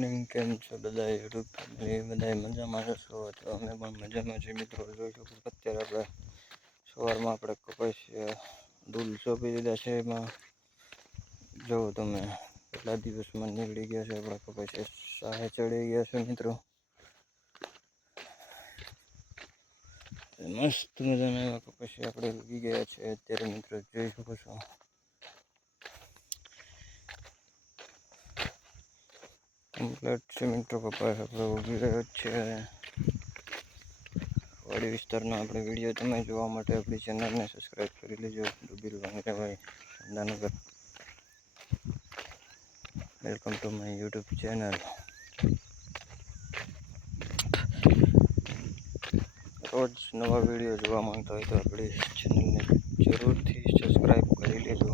Morning કેમ છો બધા યુટ્યુબ ફેમિલી બધા મજામાં છો? તો અમે પણ મજામાં છીએ મિત્રો. જોઈ શકો અત્યારે આપણે સવારમાં આપણે કપાસ દૂલ ચોપી દીધા છે એમાં. જો તમે કેટલા દિવસમાં નીકળી ગયા છે? આપણા કપાસ સાહે ચડી ગયા છે મિત્રો. મસ્ત મજાના એવા કપાસ આપણે ઉગી ગયા છે. અત્યારે મિત્રો જોઈ શકો છો. છે મિત્રો કપાસ આપણે ઉગી રહ્યો છે. વાડી વિસ્તારના આપણે વીડિયો તમે જોવા માટે આપણી ચેનલને સબસ્ક્રાઈબ કરી લેજો. ડુબીલ વાંગરાભાઈ Chandanagar welcome to my YouTube channel રોજ નવા વીડિયો જોવા માંગતા હોય તો આપણી ચેનલને જરૂરથી સબસ્ક્રાઈબ કરી લેજો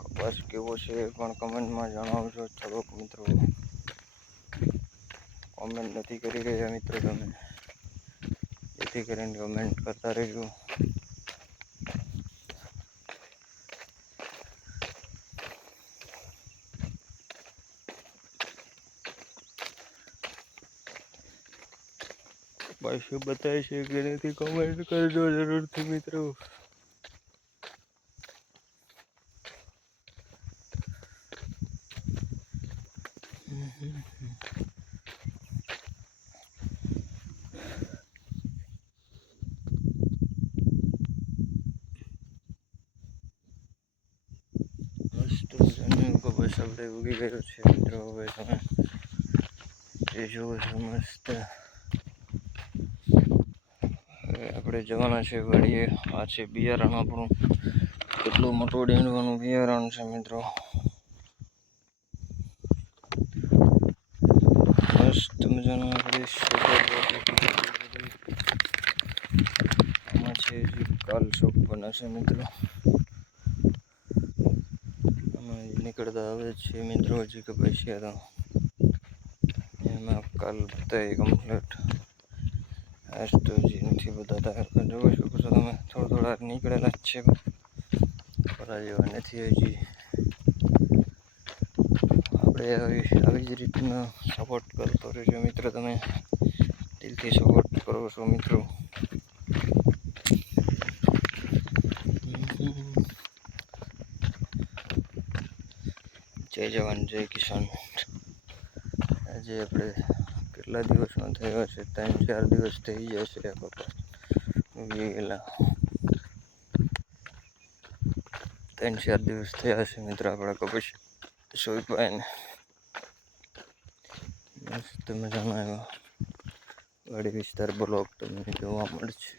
કપાસ કેવો છે પણ કમેન્ટમાં જણાવજો. થોડોક મિત્રો કોમેન્ટ નથી કરી રહ્યા મિત્રો તમે. જેથી કરીને કમેન્ટ કરતા રહેજો. શું બતાવે છે કે નથી કમેન્ટ કરજો જરૂરથી મિત્રો. મજાનું આપણે ઉગી ગયો છે મિત્રો. હવે તમે એ જુઓ છો મસ્ત. હવે આપણે જવાના છે વળીએ. આ છે બિયારણ આપણું. કેટલું મોટું ડેંડવાનું બિયારણ છે મિત્રો. મસ્ત મજાનું આપણે આમાં છે કાલ શોપ બનાવશે મિત્રો. આમાં નીકળતા આવે છે મિત્રો હજી કે પૈસા તો. એમાં કાલ બતાવી કમ્પ્લીટ આજ તો હજી નથી બધા કરી. જોઈ શકો છો તમે? થોડા થોડા નીકળેલા જ છે. પરા જેવા નથી હજી. આપણે આવી જ રીતના સપોર્ટ કરતો રહેજો મિત્રો. તમે દિલથી સપોર્ટ કરો છો મિત્રો. જય જવાન, જય કિસાન. આજે આપણે કેટલા દિવસનો થયો છે? ત્રણ, ચાર દિવસ થઈ જશે કપાસ ગયેલા ત્રણ, ચાર દિવસ થયા છે મિત્રો આપણા કપાસ સોઈપાઈને મસ્ત મજાના એવા વાડી વિસ્તાર બ્લોક તમને જોવા મળશે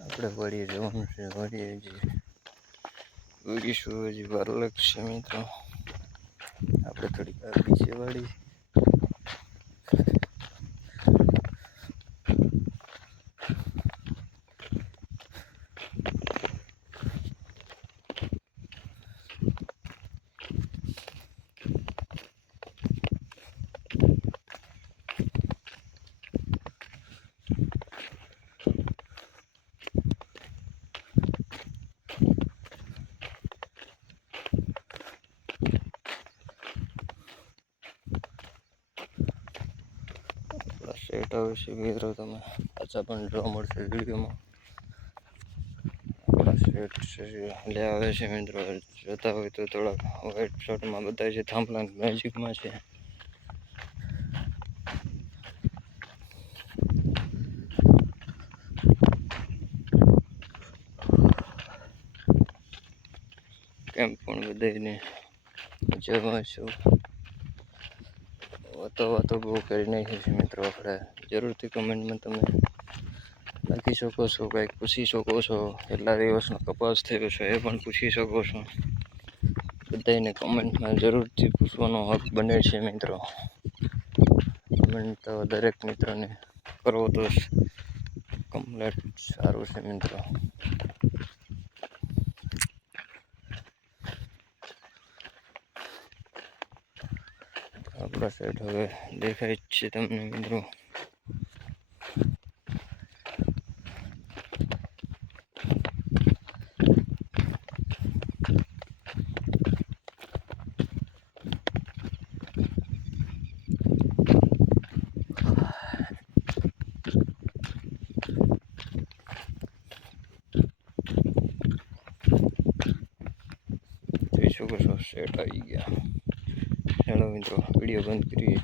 આપણે વળીએ જવાનું છે વળીએ હજી ઉગીશું હજી વાર લાગશે મિત્રો. આપણે થોડીક છે વાળી આપણા વિશે મિત્રો તમે પાછા પણ જોવા મળશે વિડીયોમાં. આપણા લે આવે છે મિત્રો. જોતા હોય તો થોડાક વ્હાઈટ શર્ટમાં બતાવે છે. થાંભલા મેજિકમાં છે. કેમ પણ બધાને મજામાં છું. વાતો વાતો બહુ કરી નાખી છે મિત્રો આપણે. જરૂરથી કમેન્ટમાં તમે લખી શકો છો, કંઈક પૂછી શકો છો. કેટલા દિવસનો કપાસ થયો છે, એ પણ પૂછી શકો છો. બધાને કમેન્ટમાં જરૂરથી પૂછવાનો હક બને છે મિત્રો. કમેન્ટ તો દરેક મિત્રોને કરવો તો કમ્પ્લેટ સારું છે મિત્રો. આપણા સાઈડ હવે દેખાય છે તમને મિત્રો. શકો છો સેટ આવી ગયા. ચાલો મિત્રો વીડિયો બંધ કરીએ.